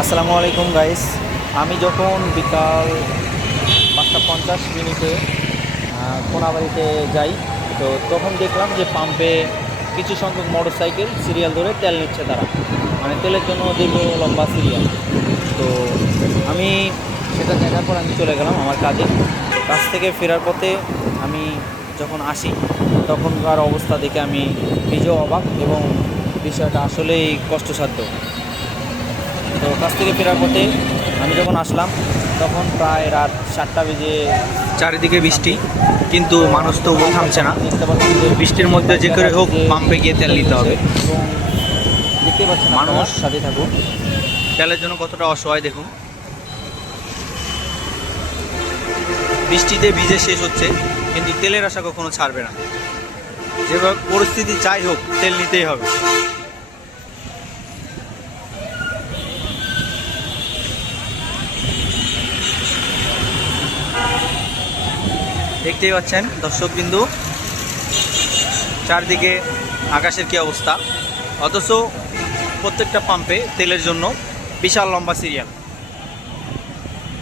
আসসালামু আলাইকুম গাইস। আমি যখন বিকাল 5:50 কোনাবাড়িতে যাই, তো তখন দেখলাম যে পাম্পে কিছু সংখ্যক মোটরসাইকেল সিরিয়াল ধরে তেল নিচ্ছে তারা, মানে তেলের জন্য দীর্ঘ লম্বা সিরিয়াল। তো আমি সেটা দেখার পর আমি চলে গেলাম আমার কাজে। তো কাজ থেকে ফেরার পথে আমি যখন আসি তখনকার অবস্থা দেখে আমি নিজেও অবাক এবং বিষয়টা আসলেই কষ্টসাধ্য। তো কাছ থেকে ফেরার পথে আমি যখন আসলাম তখন প্রায় রাত 7টা বেজে, চারিদিকে বৃষ্টি, কিন্তু মানুষ তো থামছে না। দেখতে পাচ্ছি যে বৃষ্টির মধ্যে যে করে হোক পাম্পে গিয়ে তেল নিতে হবে। এবং দেখতে পাচ্ছেন মানুষ সাথে থাকুন। তেলের জন্য কতটা অসহায় দেখুন। বৃষ্টিতে ভিজে শেষ হচ্ছে, কিন্তু তেলের আশা কখনো ছাড়বে না। যেভাবে পরিস্থিতি যাই হোক, তেল নিতেই হবে। দেখতেই পাচ্ছেন দর্শকবিন্দু, চারদিকে আকাশের কি অবস্থা, অথচ প্রত্যেকটা পাম্পে তেলের জন্য বিশাল লম্বা সিরিয়াল।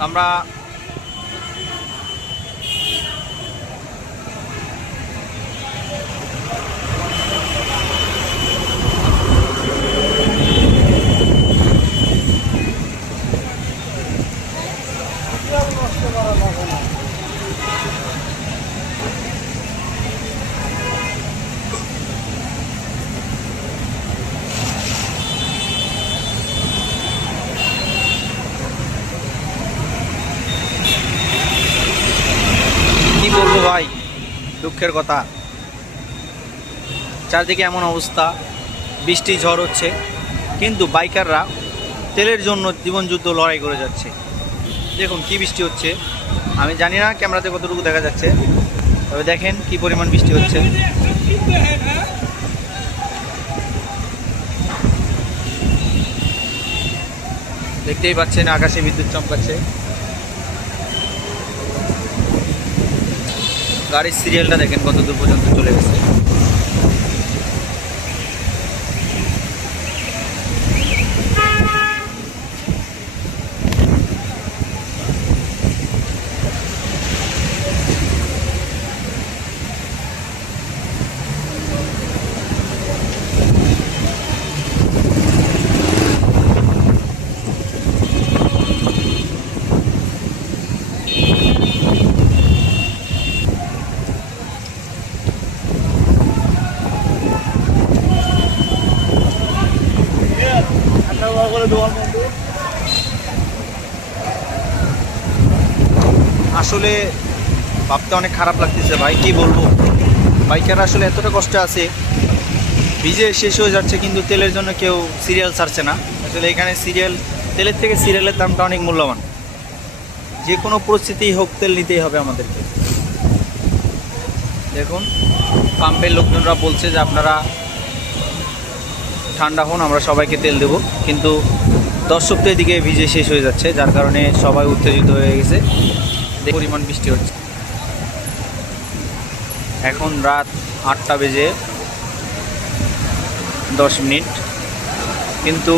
আমরা কি বলবো ভাই, দুঃখের কথা। চারদিকে এমন অবস্থা, বৃষ্টি ঝড় হচ্ছে, কিন্তু বাইকাররা তেলের জন্য জীবনযুদ্ধ লড়াই করে যাচ্ছে। দেখুন কি বৃষ্টি হচ্ছে, আমি জানি না ক্যামেরাতে কতটুকু দেখা যাচ্ছে, তবে দেখেন কি পরিমাণ বৃষ্টি হচ্ছে। দেখতেই পাচ্ছেন আকাশে বিদ্যুৎ চমকাচ্ছে। গাড়ির সিরিয়ালটা দেখেন কত দূর পর্যন্ত চলে গেছে। আসলে ভাবতে অনেক খারাপ লাগতেছে ভাই, কি বলবো। বাইকাররা আসলে এতটা কষ্ট আছে, ভিজে শেষ হয়ে যাচ্ছে, কিন্তু তেলের জন্য কেউ সিরিয়াল ছাড়ছে না। আসলে এখানে তেলের থেকে সিরিয়ালের দামটা অনেক মূল্যবান। যে কোনো পরিস্থিতিই হোক তেল নিতেই হবে আমাদেরকে। দেখুন পাম্পের লোকজনরা বলছে যে আপনারা ঠান্ডা হন, আমরা সবাইকে তেল দেব, কিন্তু দর্শক তো এদিকে ভিজে শেষ হয়ে যাচ্ছে, যার কারণে সবাই উত্তেজিত হয়ে গেছে। পরিমাণ বৃষ্টি হচ্ছে। এখন রাত 8টা বেজে 10 মিনিট, কিন্তু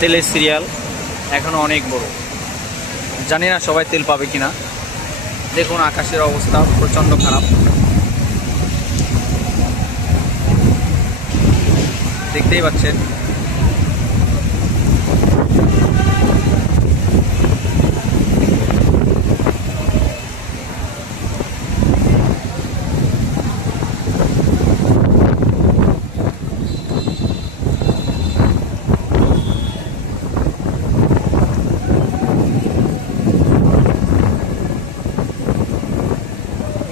তেলের সিরিয়াল এখনও অনেক বড়। জানি না সবাই তেল পাবে কিনা। দেখুন আকাশের অবস্থা প্রচণ্ড খারাপ, দেখতেই পাচ্ছেন।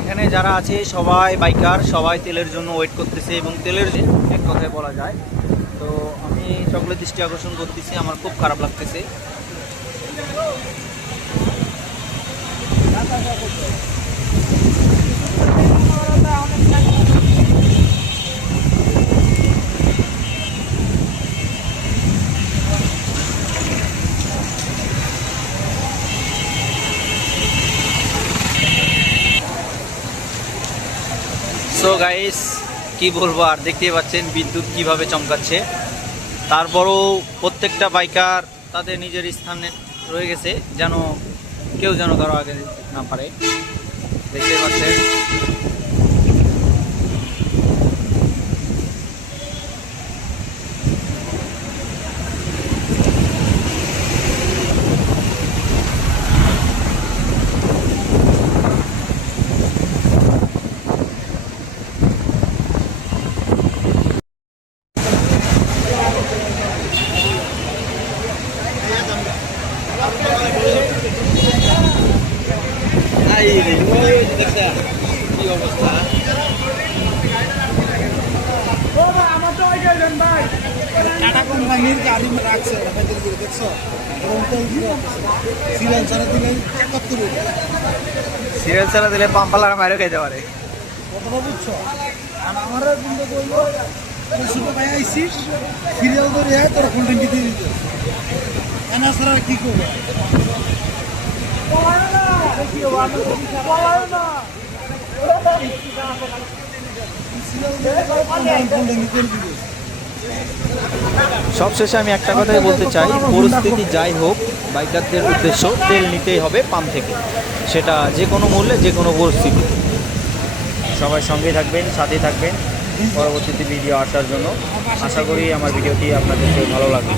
এখানে যারা আছে সবাই বাইকার, সবাই তেলের জন্য ওয়েট করতেছে, এবং তেলের এক কথায় বলা যায়। তো আমি সকলের দৃষ্টি আকর্ষণ করতেছি, আমার খুব খারাপ লাগতেছে। সো গাইস, কি বলবো আর, দেখতেই পাচ্ছেন বিদ্যুৎ কিভাবে চমকাচ্ছে। তারপরও প্রত্যেকটা বাইকার তাদের নিজের স্থানে রয়ে গেছে, যেন কেউ যেন কারো আগে না পারে। দেখতে পাচ্ছেন কি অবস্থা। টাটা কোম্পানির গাড়ি রাখছে দেখছো সিরিয়াল ছাড়া দিলে 71 সিরিয়াল ছাড়া দিলে পাম্পালার মাইরে খাইতে পারে। কথাটা বুঝছো? আর আমারও কিন্তু বলবো ছোটো ভাই আইসি সিরিয়াল ধরে তোরা কন্টেন্ট দিয়ে দিতে এনা ছাড়া কি করবো? সবশেষে আমি একটা কথাই বলতে চাই, পরিস্থিতি যাই হোক বাইকারদের উদ্দেশ্য তেল নিতেই হবে পাম্প থেকে, সেটা যে কোনো মূল্যে যে কোনো পরিস্থিতি। সবাই সঙ্গে থাকবেন, সাথে থাকবেন পরবর্তীতে ভিডিও আসার জন্য। আশা করি আমার ভিডিওটি আপনাদেরকে ভালো লাগবে।